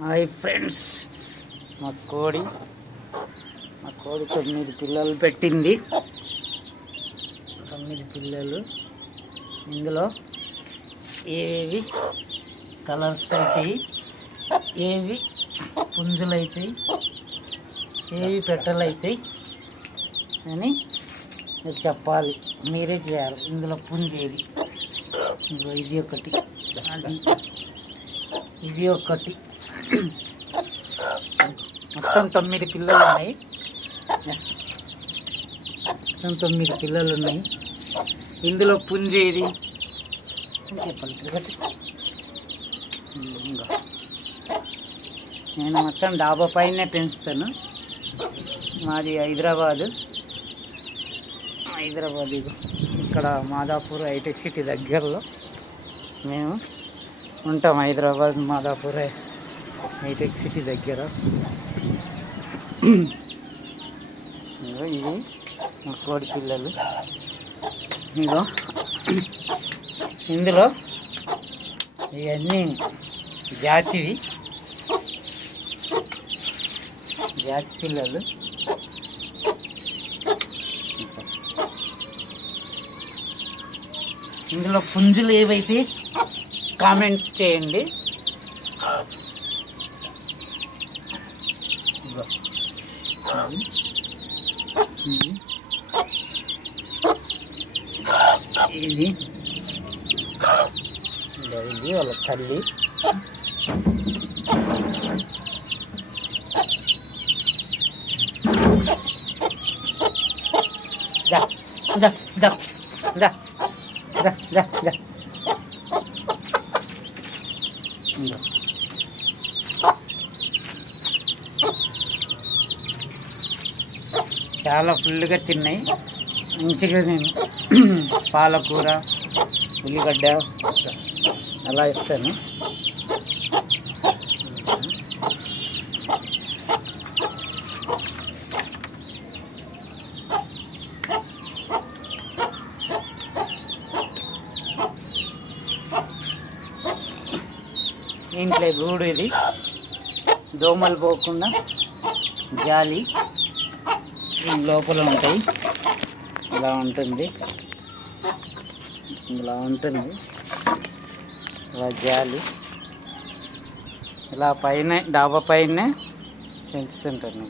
Hi friends, మా కోడి 9 పిల్లలు పెట్టింది. 9 పిల్లలు. ఇందులో ఏవి కలర్స్ అవుతాయి, ఏవి పుంజులు అవుతాయి, ఏవి పెట్టలు అవుతాయి అని మీరు చెప్పాలి. మీరే చేయాలి. ఇందులో పుంజేది ఇది ఒకటి, అది ఇది ఒకటి. మొత్తం 9 పిల్లలు ఉన్నాయి. ఇందులో పుంజేది చెప్పాలి. నేను మొత్తం డాబా పైనే పెంచుతాను. మాది హైదరాబాద్. ఇది ఇక్కడ మాదాపూర్ హైటెక్ సిటీ దగ్గరలో మేము ఉంటాం. హైదరాబాద్ మాదాపూర్ హైటెక్ సిటీ దగ్గర. ఇవి మా కోడి పిల్లలు. ఇగో ఇందులో ఇవన్నీ జాతి పిల్లలు. ఇందులో పుంజులు ఏవైతే కామెంట్ చేయండి. ఇది వాళ్ళ తల్లి. చాలా ఫుల్గా తిన్నాయి. మంచిగా నేను పాలకూర, ఉల్లిగడ్డ అలా ఇస్తాను. ఇంట్లో గూడు ఇది, దోమలు పోకుండా జాలి లోపల ఉంటాయి. ఇలా ఉంటుంది ఇలా జాలి. ఇలా పైన డాబా పైనే పెంచుతుంటాను.